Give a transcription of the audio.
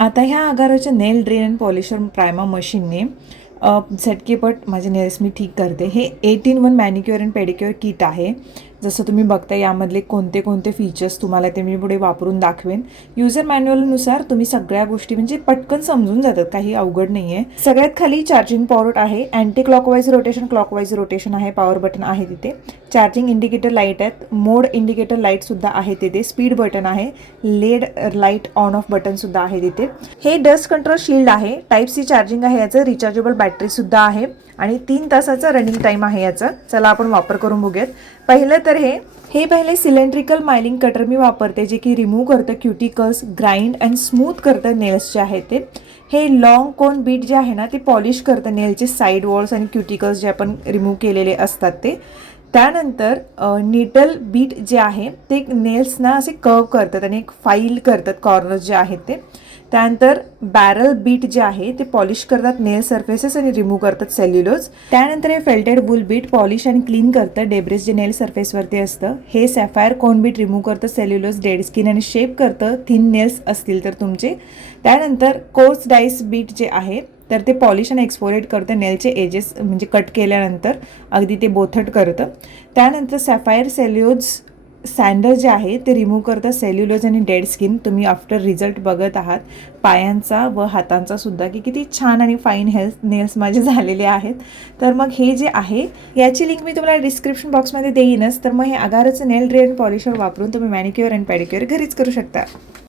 आता ह्या आगाराच्या नेल ड्रेन अँड पॉलिशर प्रायमा मशीनने झटकेपट माझे नेल्स मी ठीक करते. हे 8-in-1 manicure and pedicure kit आहे. जसं तुम्ही बघता यामधले कोणते कोणते फीचर्स तुम्हाला ते मी पुढे वापरून दाखवेन. युजर मॅन्युअलनुसार तुम्ही सगळ्या गोष्टी म्हणजे पटकन समजून जातात, काही अवघड नाही आहे. सगळ्यात खाली चार्जिंग पॉर्ट आहे, anti clockwise rotation clockwise rotation आहे, पॉवर बटन आहे तिथे, चार्जिंग इंडिकेटर लाईट आहेत, मोड इंडिकेटर लाईटसुद्धा आहे तिथे, स्पीड बटन आहे, लेड लाईट ऑन ऑफ बटनसुद्धा आहे तिथे. हे डस्ट कंट्रोल शील्ड आहे, टाईप सी चार्जिंग आहे याचं, रिचार्जेबल बॅटरीसुद्धा आहे आणि 3 तासाचा रनिंग टाईम आहे याचा. चला आपण वापर करून बघूयात. पहिलं तर हे पहिले सिलेंड्रिकल मायलिंग कटर मी वापरते, जे की रिमूव्ह करतं क्युटिकल्स, ग्राइंड अँड स्मूथ करतं नेल्स जे आहे ते. हे लॉंग कोन बीट जे आहे ना ते पॉलिश करतं नेलचे साईड वॉल्स आणि क्युटिकल्स जे आपण रिमूव्ह केलेले असतात ते. त्यानंतर निडल बीट जे आहे ते नेल्सना असे कर्व करतात आणि एक फाईल करतात कॉर्नर्स जे आहेत ते. त्यानंतर बॅरल बीट जे आहे ते पॉलिश करतात नेल सर्फेसेस आणि रिमूव्ह करतात सेल्युलोज. त्यानंतर हे फेल्टेड वूल बीट पॉलिश आणि क्लीन करतं डेब्रिस जे नेल सर्फेसवरती असतं. हे सॅफायर कोन बीट रिमूव्ह करतं सेल्युलोज, डेड स्किन आणि शेप करतं थिन नेल्स असतील तर तुमचे. त्यानंतर कोर्स डाईस बीट जे आहे तर ते पॉलिश आणि एक्सफोलिएट करतं नेलचे एजेस, म्हणजे कट केल्यानंतर अगदी ते बोथट करतं. त्यानंतर सॅफायर सेल्युलोज सँडर जे आहे ते रिमूव्ह करतं सेल्युलोज आणि डेड स्किन. तुम्ही आफ्टर रिझल्ट बघत आहात पायांचा व हातांचा सुद्धा की किती छान आणि फाईन नेल्स माझे झालेले आहेत. तर मग हे जे आहे याची लिंक मी तुम्हाला डिस्क्रिप्शन बॉक्समध्ये देईनच. तर मग हे अगाराचं नेल ड्रेन पॉलिशर वापरून तुम्ही मॅनिक्युअर अँड पेडिक्युअर घरीच करू शकता.